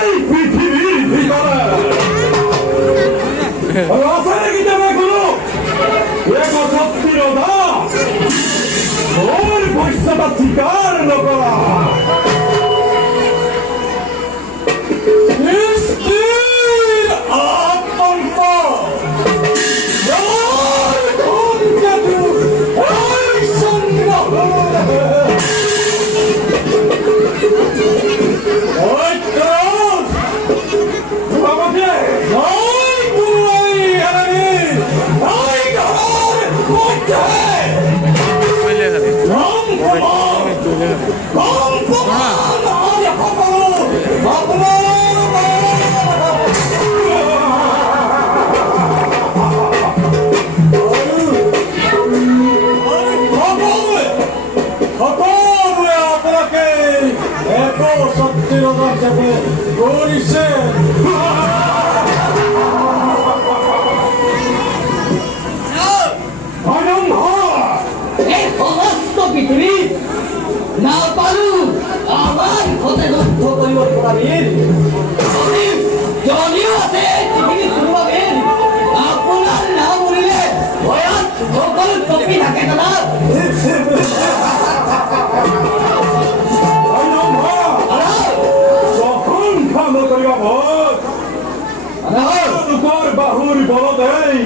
এই পৃথিবীর ভিতরে রাসায়নিক যাবে কোনো এক সত্যিরতা ওর বৈশ্যতা স্বীকার নকরা না পারু আমার হতে দুঃখ পরিবর্তন করাবেন জনিও আছে পৃথিবী শুরুবেন আপনার না বলিলে ভয়াত সকল টপি থাকে না যখন খাম করিবা ভোজ তোর বাহুর বলদেই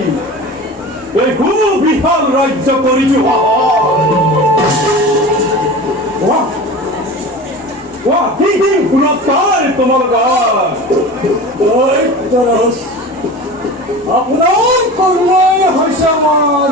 এই খুব বিশাল রাজ্য করিছু কি পুরস্কার তোমার আপনার কর্মই হয়েছে আমার